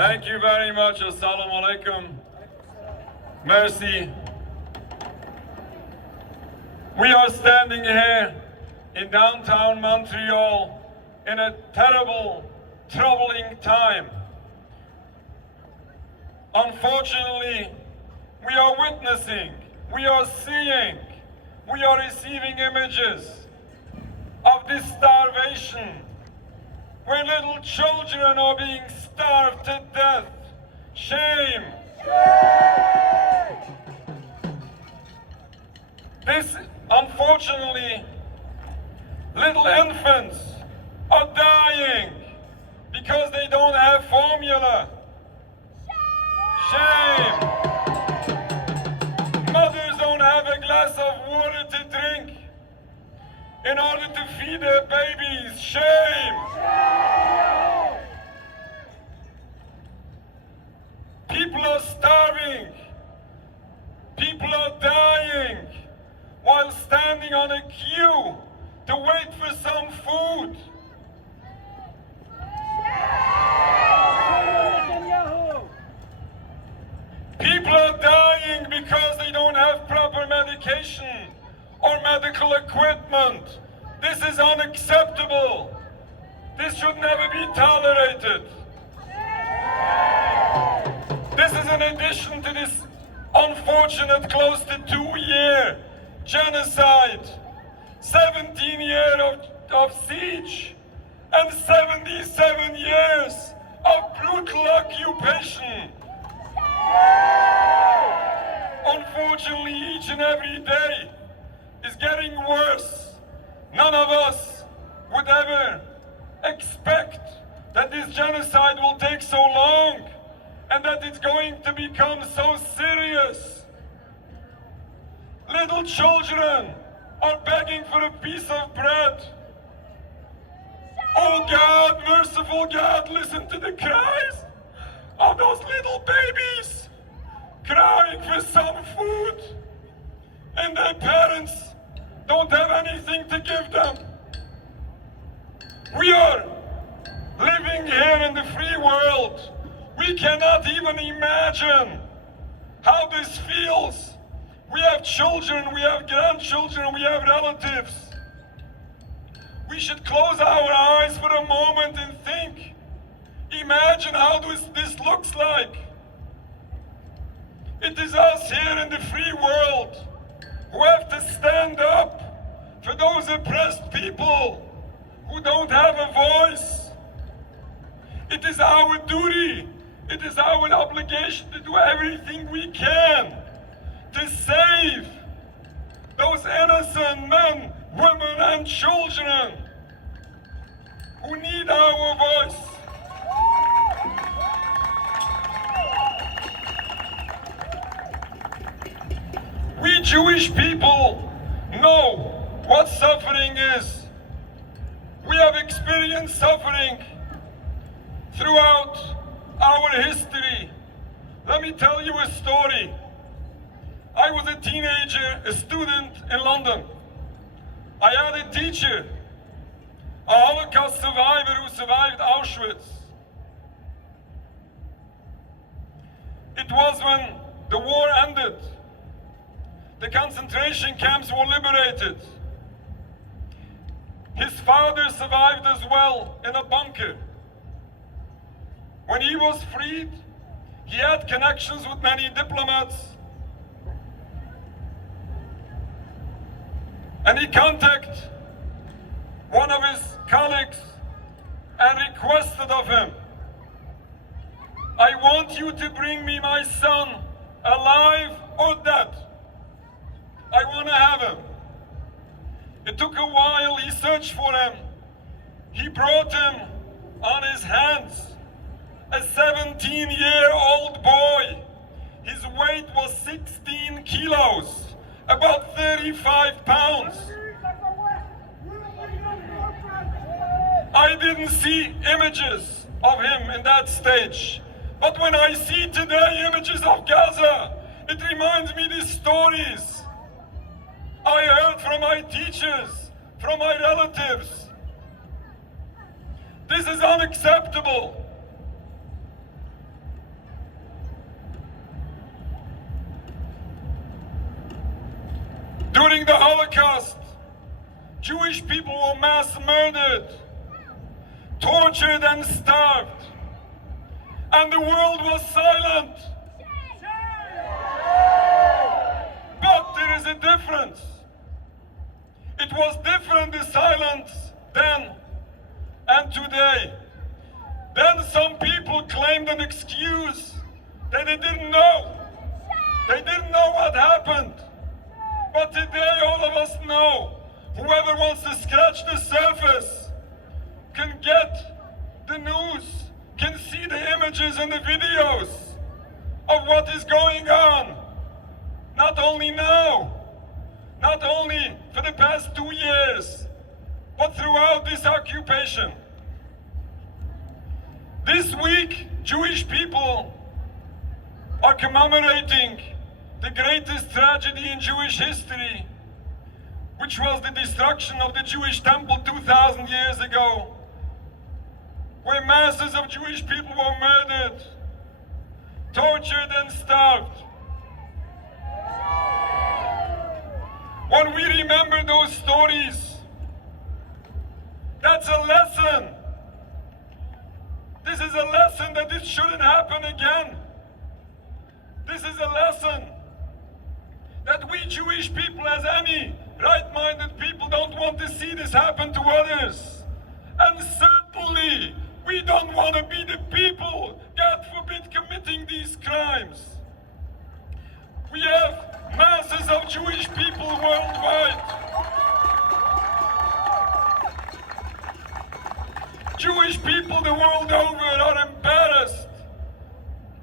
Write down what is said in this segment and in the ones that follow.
Thank you very much. Assalamu alaikum. Merci. We are standing here in downtown Montreal in a terrible, troubling time. Unfortunately, we are witnessing, we are seeing, we are receiving images of this starvation, where little children are being starved to death. Shame! This, unfortunately, little infants are dying because they don't have formula. Shame! Mothers don't have a glass of water to drink in order to feed their babies. Shame! People are starving. People are dying while standing on a queue to wait for some food. People are dying because they don't have proper medication or medical equipment. This is unacceptable. This should never be tolerated. This is in addition to this unfortunate close to 2-year genocide, 17 years of siege, and 77 years of brutal occupation. Unfortunately, each and every day is getting worse. None of us would ever expect that this genocide will take so long and that it's going to become so serious. Little children are begging for a piece of bread. Oh God, merciful God, listen to the cries of those little babies crying for some food, and their parents don't have anything to give them. We are living here in the free world. We cannot even imagine how this feels. We have children, we have grandchildren, we have relatives. We should close our eyes for a moment and think. Imagine how this looks like. It is us here in the free world who have to stand up for those oppressed people who don't have a voice. It is our duty, it is our obligation to do everything we can to save those innocent men, women, and children who need our voice. We Jewish people know what suffering is. We have experienced suffering throughout our history. Let me tell you a story. I was a teenager, a student in London. I had a teacher, a Holocaust survivor who survived Auschwitz. It was when the war ended. The concentration camps were liberated. His father survived as well in a bunker. When he was freed, he had connections with many diplomats. And he contacted one of his colleagues and requested of him, I want you to bring me my son, alive or dead. I want to have him. It took a while, he searched for him. He brought him on his hands, a 17-year-old boy. His weight was 16 kilos, about 35 pounds. I didn't see images of him in that stage, but when I see today images of Gaza, it reminds me these stories I heard from my teachers, from my relatives. This is unacceptable. the Holocaust, Jewish people were mass murdered, tortured and starved, and the world was silent. But there is a difference. It was different, the silence, then and today. Then some people claimed an excuse that they didn't know. They didn't know what happened. But today all of us know. Whoever wants to scratch the surface can get the news, can see the images and the videos of what is going on. Not only now, not only for the past 2 years, but throughout this occupation. This week, Jewish people are commemorating the greatest tragedy in Jewish history, which was the destruction of the Jewish temple 2,000 years ago, where masses of Jewish people were murdered, tortured and starved. When we remember those stories, that's a lesson. This is a lesson that this shouldn't happen again. This is a lesson that we Jewish people, as any right-minded people, don't want to see this happen to others. And certainly, we don't want to be the people, God forbid, committing these crimes. We have masses of Jewish people worldwide. Jewish people the world over are embarrassed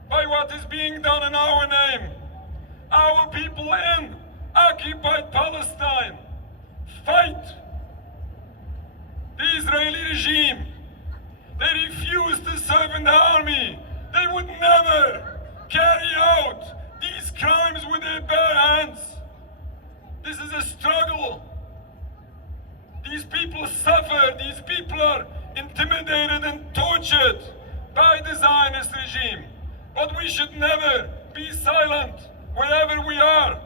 by what is being done in our name. Our people in occupied Palestine fight the Israeli regime. They refuse to serve in the army. They would never carry out these crimes with their bare hands. This is a struggle. These people suffer. These people are intimidated and tortured by the Zionist regime. But we should never be silent wherever we are.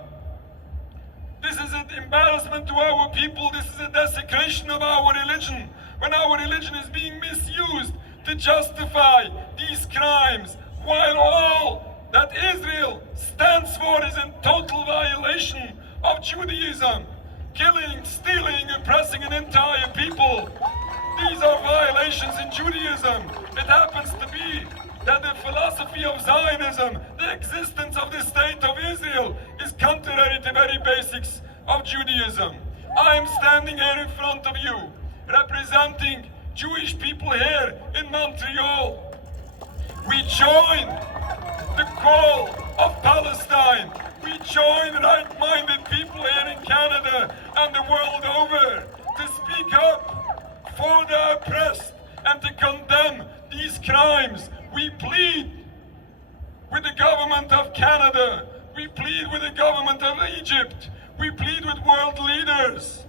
This is an embarrassment to our people. This is a desecration of our religion. When our religion is being misused to justify these crimes, while all that Israel stands for is in total violation of Judaism, killing, stealing, oppressing an entire people. These are violations in Judaism. It happens to be that the philosophy of Zionism, the existence of the state of Israel, is contrary to very basics of Judaism. I am standing here in front of you, representing Jewish people here in Montreal. We join the call of Palestine. We join right-minded people here in Canada and the world over to speak up for the oppressed and to condemn these crimes. We plead with the government of Canada. We plead with the government of Egypt. We plead with world leaders.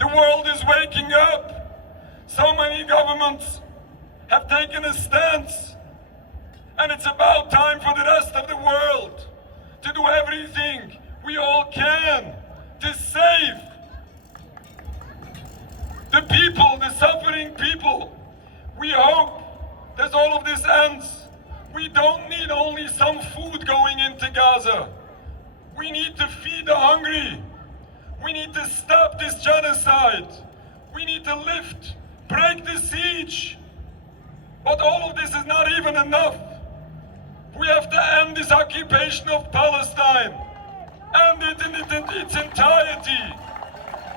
The world is waking up. So many governments have taken a stance. And it's about time for the rest of the world to do everything we all can to save the people, the suffering people. We hope that all of this ends. We don't need only some food going into Gaza. We need to feed the hungry. We need to stop this genocide. We need to break the siege. But all of this is not even enough. We have to end this occupation of Palestine. End it in its entirety.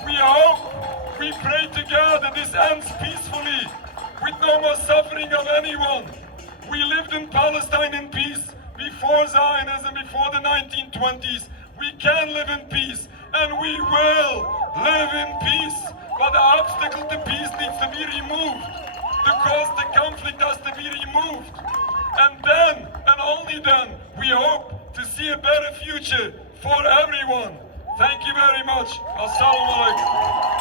We hope, we pray to God that this ends peacefully, with no more suffering of anyone. We lived in Palestine in peace before Zionism, before the 1920s. We can live in peace, and we will live in peace. But the obstacle to peace needs to be removed. The cause to conflict has to be removed. And then, and only then, we hope to see a better future for everyone. Thank you very much. Assalamu alaikum.